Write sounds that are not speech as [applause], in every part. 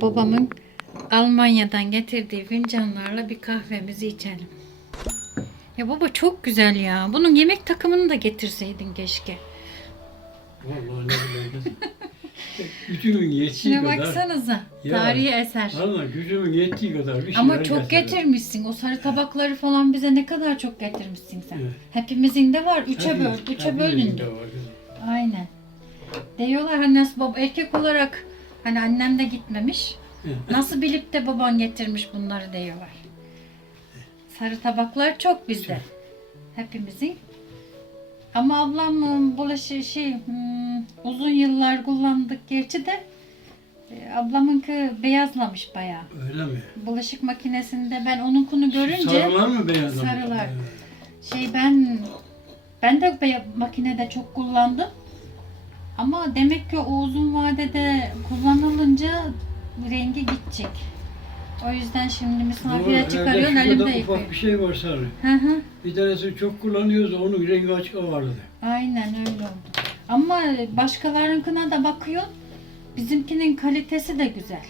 Babamın Almanya'dan getirdiği fincanlarla bir kahvemizi içelim. Ya baba çok güzel ya. Bunun yemek takımını da getirseydin keşke. Vallahi. [laughs] Gücümün yettiği Şuna kadar. baksanıza. Ya. Tarihi eser. Valla gücümün yettiği kadar bir Ama şeyler çok getirmişsin. O sarı tabakları falan bize ne kadar çok getirmişsin sen. Evet. Hepimizin de var. Üçe Hepimiz- böl, üçe hepimizin bölündü. de var kızım. Aynen. Diyorlar hani nasıl baba erkek olarak hani annem de gitmemiş. Nasıl bilip de baban getirmiş bunları diyorlar. Sarı tabaklar çok bizde. Hepimizin. Ama ablam bulaşı şey hmm, uzun yıllar kullandık gerçi de e, ablamınki beyazlamış bayağı. Öyle mi? Bulaşık makinesinde ben onunkunu görünce Sarılar mı beyazlamış? Sarılar. Şey ben ben de be- makinede çok kullandım. Ama demek ki o uzun vadede kullanılınca rengi gidecek. O yüzden şimdi misafire çıkarıyorsun elimde ufak yıkıyor. bir şey var sarı. Hı hı. Bir tanesi çok kullanıyoruz onun rengi açık vardı. Aynen öyle oldu. Ama başkalarınkına da bakıyorsun. Bizimkinin kalitesi de güzel.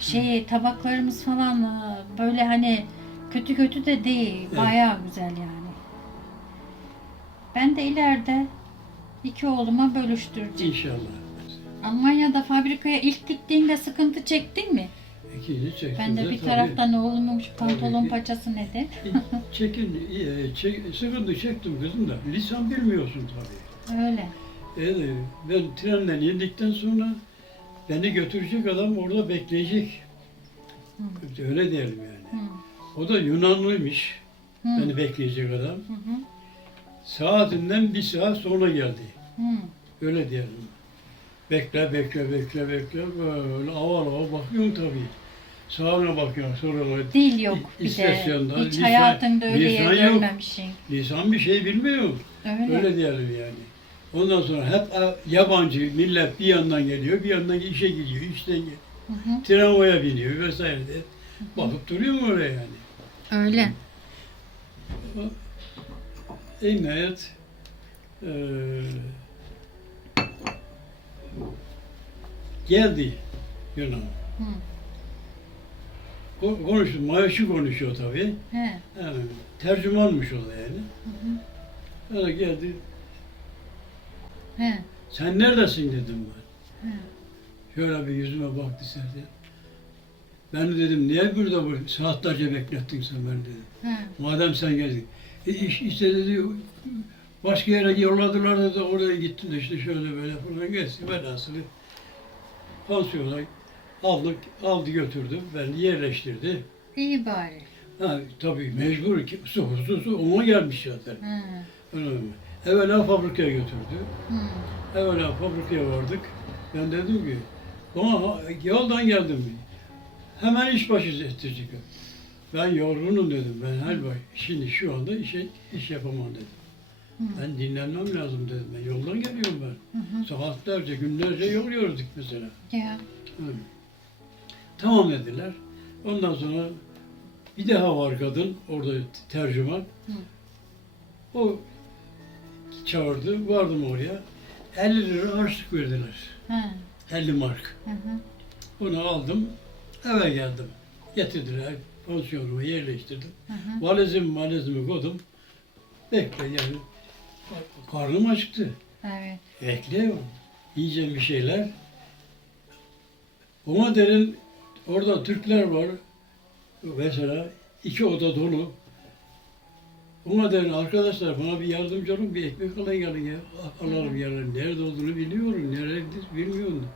Şey tabaklarımız falan e, böyle hani kötü kötü de değil. Evet. Bayağı güzel yani. Ben de ileride iki oğluma bölüştüreceğim. İnşallah. Almanya'da fabrikaya ilk gittiğinde sıkıntı çektin mi? İkini çektim. Ben de bir tabii. taraftan oğlumun şu pantolon Tabii. paçası nedir? Çekin, e, çek, sıkıntı çektim kızım da. Lisan bilmiyorsun tabii. Öyle. E, ben trenden indikten sonra beni götürecek adam orada bekleyecek. Öyle diyelim yani. O da Yunanlıymış. Hı. Beni bekleyecek adam. Hı hı. Saatinden bir saat sonra geldi. Hı. Öyle diyelim. Bekle, bekle, bekle, bekle. Böyle aval aval bakıyorsun tabii. Sağına bakıyorsun, sonra Dil yok bir de. İstasyonda Hiç lisan- hayatında öyle lisan yer yok. görmemişsin. lisan bir şey bilmiyor. Öyle. Öyle diyelim yani. Ondan sonra hep e, yabancı millet bir yandan geliyor, bir yandan işe gidiyor, işten geliyor. Hı hı. Tramvaya biniyor vesaire de. Bakıp duruyor mu oraya yani? Öyle. En nihayet eee geldi Yunan. Hı. Ko- Konuştu, maaşı konuşuyor tabii. He. Yani tercümanmış o da yani. Hı hı. Öyle geldi. He. Sen neredesin dedim ben. He. Şöyle bir yüzüme baktı serdi. Ben de dedim niye burada bu saatlerce beklettin sen beni dedim. He. Madem sen geldin. E iş, işte dedi başka yere yolladılar dedi oraya gittim de işte şöyle böyle falan geçti. Velhasılı pansiyona aldık, aldı götürdü. Beni yerleştirdi. İyi bari. Ha, tabii mecbur ki su su su ona gelmiş zaten. Mi? Evvela fabrikaya götürdü. Hı. Evvela fabrikaya vardık. Ben dedim ki bana yoldan geldim. Hemen iş başı ettirecek. Ben yorgunum dedim. Ben her bay şimdi şu anda işe iş yapamam dedim. Hı. Ben dinlenmem lazım dedim. Ben yoldan geliyorum ben. Hı hı. Saatlerce, günlerce yol yorduk mesela. Ya. Hı. Tamam dediler. Ondan sonra bir daha var kadın orada tercüman. O çağırdı. Vardım oraya. 50 lira harçlık verdiler. He. 50 mark. Hı hı. Onu aldım. Eve geldim. Getirdiler. Pansiyonuma yerleştirdim. Hı hı. Valizimi valizimi koydum. Bekle yani. Karnım acıktı. Evet. Bekliyorum. Yiyeceğim bir şeyler. Ona derin orada Türkler var. Mesela iki oda dolu. Ona derin arkadaşlar bana bir yardımcı olun bir ekmek alın gelin ya. Alalım gelin. Nerede olduğunu biliyorum. Nerede bilmiyorum.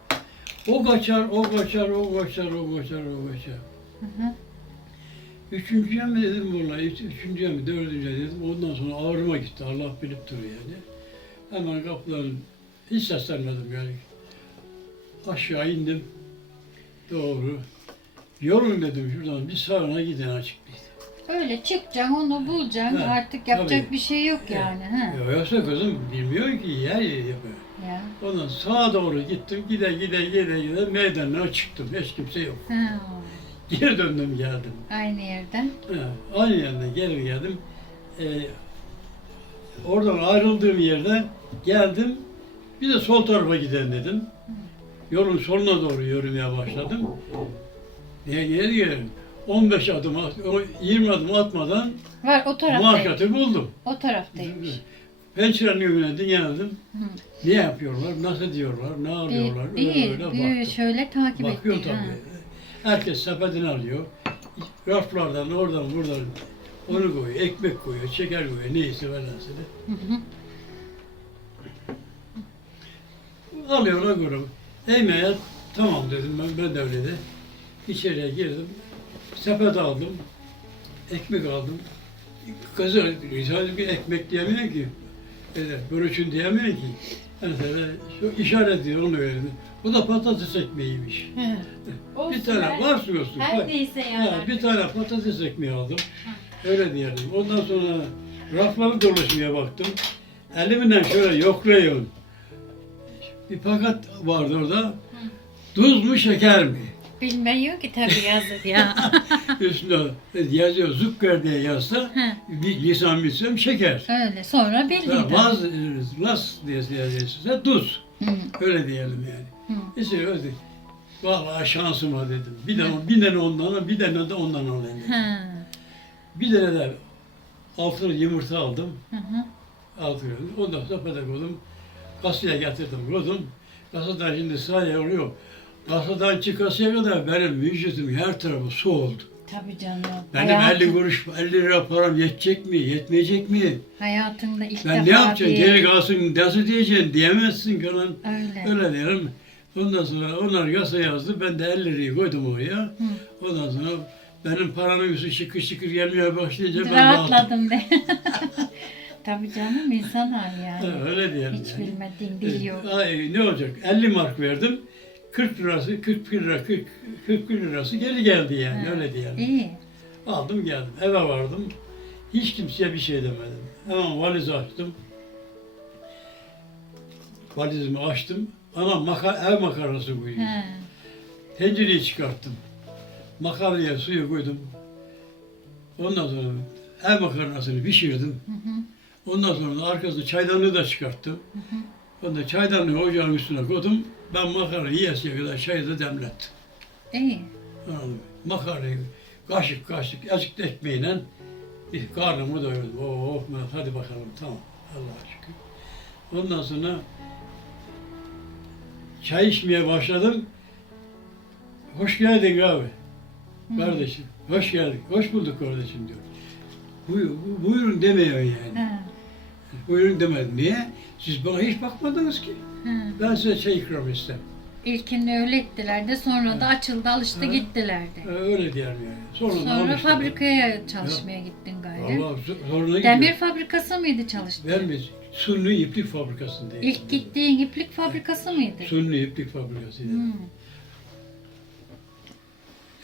O kaçar, o kaçar, o kaçar, o kaçar, o kaçar. Hı hı. Üçüncüye mi dedim vallahi, üç- üçüncüye mi, dördüncüye dedim. Ondan sonra ağrıma gitti. Allah bilip duruyor yani. Hemen kapıların, hiç seslenmedim yani. Aşağı indim. Doğru. Yolun dedim şuradan bir sağına gidin açık bir. Öyle çıkacaksın onu bulacaksın He, artık yapacak tabii. bir şey yok yani. He. Ya Yoksa kızım bilmiyor ki yer yer yapıyor. Ya. Ondan sağa doğru gittim. Gide gide gide gide meydanına çıktım. Hiç kimse yok. Ha. Geri döndüm geldim. Aynı yerden. Ha, aynı yerden geri geldim. Ee, oradan ayrıldığım yerde geldim. Bir de sol tarafa gidelim dedim. yolun sonuna doğru yürümeye başladım. Niye niye diyelim? 15 adım, at- o 20 adım atmadan Var o muhakkatı buldum. O taraftaymış. Pencerenin önüne dinledim. Ne yapıyorlar, nasıl diyorlar, ne alıyorlar, öyle iyi. öyle bir baktım. şöyle takip Bakıyor ettin. ha. tabii. Herkes sepetini alıyor. Raflardan oradan buradan onu koyuyor, ekmek koyuyor, şeker koyuyor, neyse velhasılı. Hı. Alıyorlar grubu. Eğmeye tamam dedim ben, ben de öyle de. İçeriye girdim. Sepet aldım. Ekmek aldım. Kızı rica bir ekmek diyemiyor ki. Evet, börüçün diyemiyor ki. Mesela şu işaret diyor onu öğrendim. Bu da patates ekmeğiymiş. Bir Olsun, tane her- var olsun. Her bak. neyse Ha, yani. bir tane patates ekmeği aldım. Öyle diyelim. Ondan sonra rafları dolaşmaya baktım. Elimle şöyle yokluyorum. Bir paket vardı orada. Tuz mu şeker mi? Bilmiyor ki tabii yazık ya. [laughs] Üstüne yazıyor zucker diye yazsa Hı. bir lisan bilsem şeker. Öyle. Sonra tabii. Vaz, las diye yazıyorsa tuz. Hı. Öyle diyelim yani. Hı. İşte öyle. Vallahi şansıma dedim. Bir tane, bir tane ondan, bir tane de ondan alayım dedim. Ha. Bir tane de altın yumurta aldım. Hı hı. Altın Ondan sonra sepete koydum. Kasaya getirdim, koydum. Kasadan şimdi sahaya oluyor. Kasadan çıkasıya kadar benim vücudum her tarafı su oldu. Tabii canım. Benim Hayatın- 50 kuruş, 50 lira param yetecek mi, yetmeyecek mi? Hayatımda ilk Ben ne defa yapacağım? bir- Geri kalsın, nasıl diyeceksin diyemezsin falan. Öyle. Öyle diyelim. Ondan sonra onlar kasa yazdı. Ben de 50 lirayı koydum oraya. Ondan sonra benim paranın üstü şıkır şıkır gelmeye başlayınca ben rahatladım. Rahatladım [laughs] de. Tabii canım insan hali yani. Ha, Öyle diyelim. Hiç yani. bilmediğin dil yok. Ee, Ay, ne olacak? 50 mark verdim. 40 lirası, 40 lira, 40, 40 lirası geri geldi yani. Ha, Öyle diyelim. İyi. Aldım geldim. Eve vardım. Hiç kimseye bir şey demedim. Hemen valizi açtım. Valizimi açtım. Ana maka, ev makarnası koydum. Ha. Tencereyi çıkarttım. Makarnaya suyu koydum. Ondan sonra ev makarnasını pişirdim. Hı hı. Ondan sonra da arkasında çaydanlığı da çıkarttım. Ondan çaydanlığı ocağın üstüne koydum. Ben makarna yiyesiye kadar da demlettim. İyi. Anladın mı? Makarnayı kaşık kaşık azıcık ekmeğiyle bir karnımı doyurdum. Oh, oh hadi bakalım tamam. Allah'a şükür. Ondan sonra çay içmeye başladım. Hoş geldin abi. Kardeşim, hoş geldik. Hoş bulduk kardeşim diyor. Buyur, bu- buyurun demiyor yani. Ha. Buyurun demedim. Niye? Siz bana hiç bakmadınız ki. Ha. Ben size çay ikram istem. İlkinde öyle ettiler de sonra da açıldı alıştı Ha. gittiler Ee, de. Öyle diyelim yani. Sonra, Sonra alıştık. fabrikaya çalışmaya gittin galiba. Allah zoruna Demir gidiyor. fabrikası mıydı çalıştığın? Ben mi? Sunni iplik fabrikasındayım. İlk gittiğin iplik fabrikası mıydı? Sunni iplik fabrikasıydı. Hmm.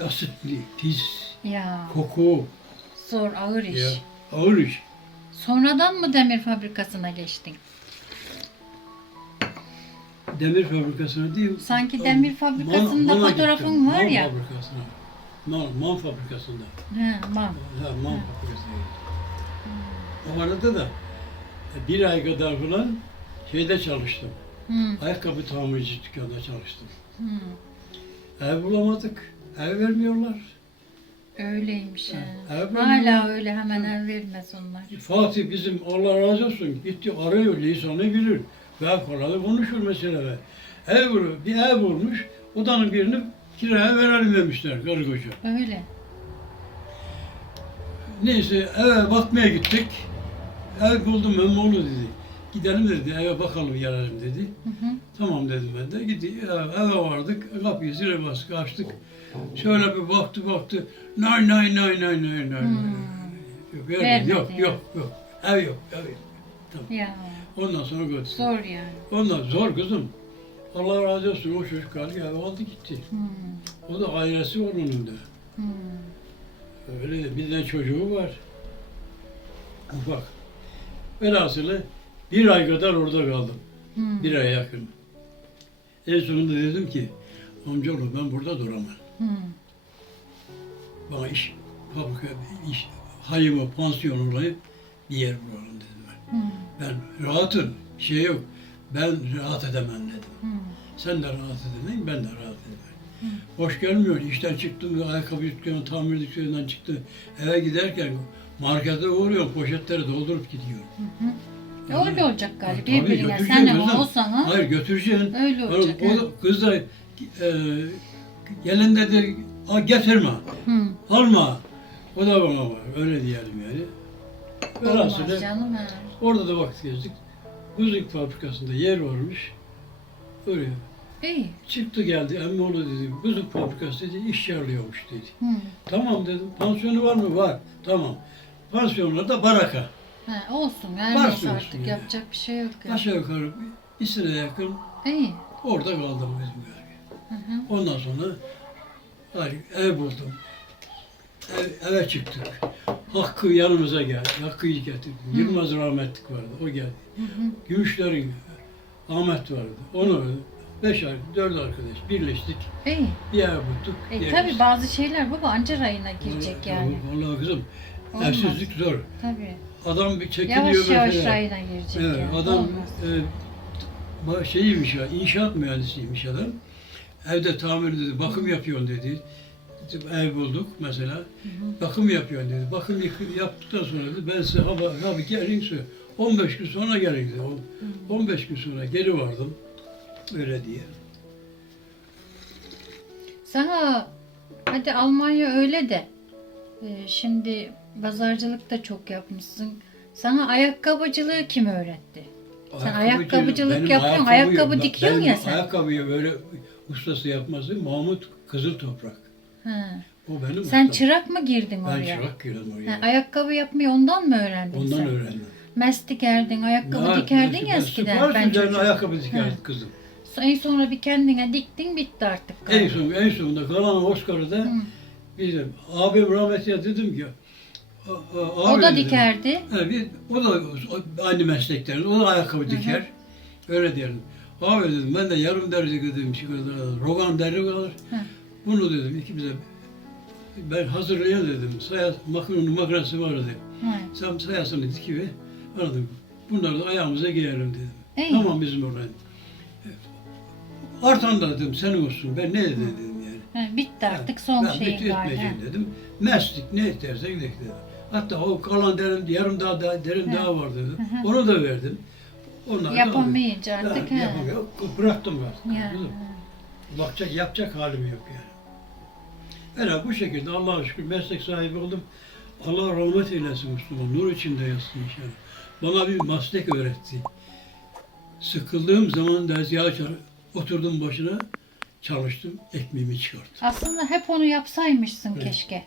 Asitli, pis, Ya koku, zor ağır iş. ya, ağır iş. Sonradan mı demir fabrikasına geçtin? Demir fabrikasına değil. Sanki Man- demir fabrikasında Man'a fotoğrafın gittim. var Man ya. fabrikasına. Man, man fabrikasında. Ha, man. Ha, man fabrikasına gittim. O arada da bir ay kadar falan şeyde çalıştım. Hmm, Ayakkabı tamirci dükkanında çalıştım. hmm. Ev bulamadık. Ev vermiyorlar. Öyleymiş ha. Ha, ev Hala öyle hemen el vermez onlar. Fatih bizim Allah razı olsun gitti arıyor lisanı bilir. Ve kolay konuşur mesela. Ev bir ev vurmuş, odanın birini kiraya verelim demişler karı koca. Öyle. Neyse eve bakmaya gittik. Ev buldum ben oğlu dedi. Gidelim dedi eve bakalım gelelim dedi. Hı hı. Tamam dedim ben de. Gittik eve, eve vardık. Kapıyı zile bastık açtık. Şöyle bir baktı baktı. Nay nay nay nay nay nay. Hmm. Yok, vermedi. Yok yok yok. Ev yok ev yok. Tamam. Ya Ondan sonra götürdüm. zor yani. Ondan zor kızım. Allah razı olsun o çocuk geldi eve aldı gitti. Hmm, O da ailesi var onun da. hmm. Öyle de bir de çocuğu var. Ufak. Velhasılı bir ay kadar orada kaldım. Hmm. Bir aya yakın. En sonunda dedim ki amcaoğlu ben burada duramam. Hmm. Bana iş, fabrika, iş, hayımı, pansiyon olayı bir yer bulalım dedim ben. Hmm. Ben rahatım, şey yok. Ben rahat edemem dedim. Hmm. Sen de rahat edemeyim, ben de rahat edemem. Hoş gelmiyor. İşten çıktım, ayakkabı dükkanı, tamir dükkanından çıktı. Eve giderken markete uğruyorum, poşetleri doldurup gidiyorum. E, Öyle olacak galiba. Birbirine sen de olsan ha. Hayır götüreceksin. Öyle olacak. O, o, kız da e, gelin dedi, "Aa, getirme, Hı. alma. O da bana var, öyle diyelim yani. Olmaz Velhasıyla canım ha. orada da vakit geçtik. Buzluk fabrikasında yer varmış. Oraya İyi. çıktı geldi, emmoğlu dedi, buzluk fabrikası dedi, iş yarlıyormuş dedi. Hı. Tamam dedim, pansiyonu var mı? Var. Tamam. Pansiyonlar da baraka. Ha, olsun. Yani Varsın artık yani. yapacak bir şey yok. Yani. Aşağı yukarı bir sene yakın İyi. orada kaldım yani. Hı hı. Ondan sonra hani ev buldum. Ev, eve çıktık. Hakkı yanımıza geldi. Hakkı'yı getirdim. Yılmaz rahmetlik vardı. O geldi. Hı hı. Gümüşlerin Ahmet vardı. Onu beş ay, dört arkadaş birleştik. İyi. Bir ev bulduk. E, tabii bazı şeyler baba anca rayına girecek yani. Vallahi kızım Olmaz. evsizlik zor. Tabii. Adam bir çekiliyor Yavaş yavaş mesela. rayına girecek Evet, yani. adam Olmaz. e, şeyiymiş ya, inşaat mühendisiymiş adam. Evde tamir dedi, bakım yapıyorsun dedi. Ev bulduk mesela. Bakım yapıyorsun dedi. Bakım yaptıktan sonra dedi, ben size hava, abi gelin size. 15 gün sonra gelin dedi. On- 15 gün sonra geri vardım. Öyle diye. Sana hadi Almanya öyle de e, şimdi pazarcılık da çok yapmışsın. Sana ayakkabıcılığı kim öğretti? Sen ayakkabıcılık yapıyorsun, ayakkabı dikiyorsun ya sen. Ayakkabıyı böyle ustası yapması Mahmut Kızıl Toprak. Ha. O benim Sen ustam. çırak mı girdin Ben oraya? çırak girdim oraya. Ha, ayakkabı yapmayı ondan mı öğrendin Ondan sen? öğrendim. Mes dikerdin, ayakkabı Ya, dikerdin ben ya eskiden. sipariş Ben üzerine ayakkabı dikerdik Ha. kızım. En sonra bir kendine diktin bitti artık. En son en sonunda kalan Oscar'da Hı. bizim abim rahmetliye dedim ki "A- a- O abi da dedim, dikerdi. "ha, bir, o da aynı meslekten. O da ayakkabı diker. Öyle diyelim. Abi dedim ben de yarım derece dedim çıkardı. Rogan derri kalır. Hı. Bunu dedim ikimize ben hazırlayayım dedim. Saya makinenin makinesi var dedim. Hı. Sen sayasını dikiver. Anladım. Bunları da ayağımıza giyelim dedim. İyi. Tamam bizim oradan. Artan da dedim senin olsun. Ben ne dedim yani. Ha, bitti artık son ben şeyin bütün var. etmeyeceğim ha. dedim. Meslek ne istersen gidelim dedim. Hatta o kalan derin, yarım daha, daha derin daha var dedim. Onu da verdim. Onlar da Yapamayınca artık Ha, ha. yapamıyor. Bıraktım artık. Ya. Kızım. Bakacak, yapacak halim yok yani. Öyle bu şekilde Allah'a şükür meslek sahibi oldum. Allah rahmet eylesin Müslüman. Nur içinde yatsın inşallah. Bana bir meslek öğretti. Sıkıldığım zaman dersi açar, oturdum başına, çalıştım, ekmeğimi çıkarttım. Aslında hep onu yapsaymışsın Evet. keşke.